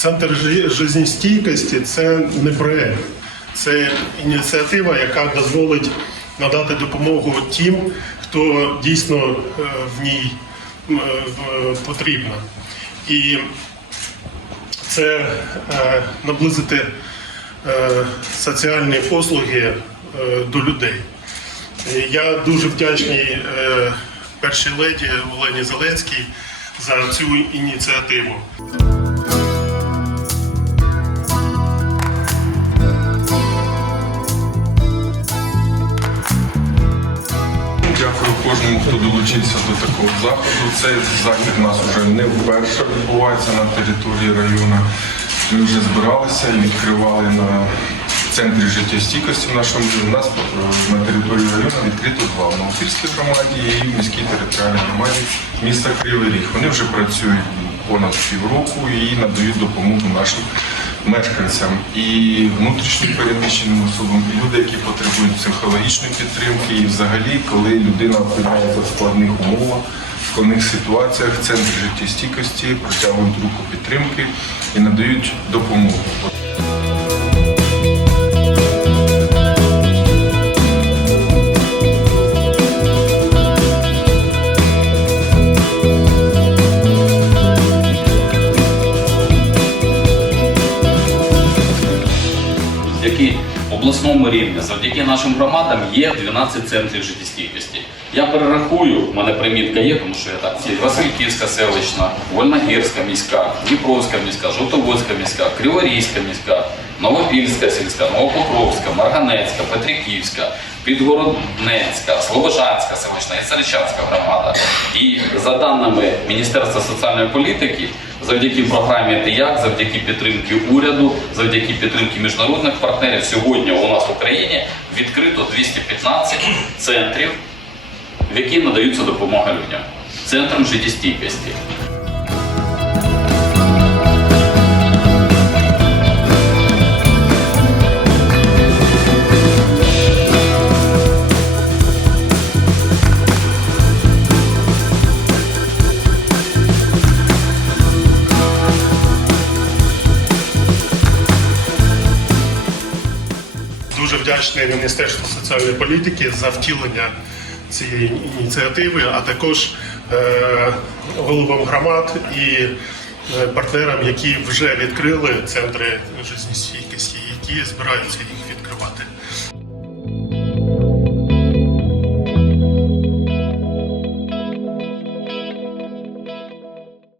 Центр жизнестійкості це не проект, це ініціатива, яка дозволить надати допомогу тим, хто дійсно е, в ній е, потрібно. І це е, наблизити соціальні послуги до людей. Я дуже вдячний першій леді Олені Зеленській за цю ініціативу. Дякую кожному, хто долучився до такого заходу. Цей захід у нас вже не вперше відбувається на території району. Ми вже збиралися і відкривали на центрі життєстійкості в нашому у нас на території району відкрито два в Новопільській громаді і міській територіальній громаді міста Кривий Ріг. Вони вже працюють понад півроку і надають допомогу нашим мешканцям і внутрішньо переміщеним особам, і люди, які потребують психологічної підтримки, і взагалі, коли людина опиняється в складних умовах, в складних ситуаціях, центр життєстійкості протягують руку підтримки і надають допомогу. Обласному рівні завдяки нашим громадам є 12 центрів життєстійкості. Я перерахую, в мене примітка є, тому що я так Васильківська селищна, Вольногірська міська, Дніпровська міська, Жовтоводська міська, Криворізька міська, Новопільська сільська, Новопокровська, Марганецька, Петриківська, Підгороднецька, Слобожанська селищна і Селищанська громада. І за даними Міністерства соціальної політики, завдяки програмі ТИЯК, завдяки підтримки уряду, завдяки підтримки міжнародних партнерів, сьогодні у нас в Україні відкрито 215 центрів, в які надаються допомога людям. Центром життєстійкості. Дуже вдячний Міністерству соціальної політики за втілення цієї ініціативи, а також е, головам громад і е, партнерам, які вже відкрили центри жизнестійкості, які збираються їх відкривати.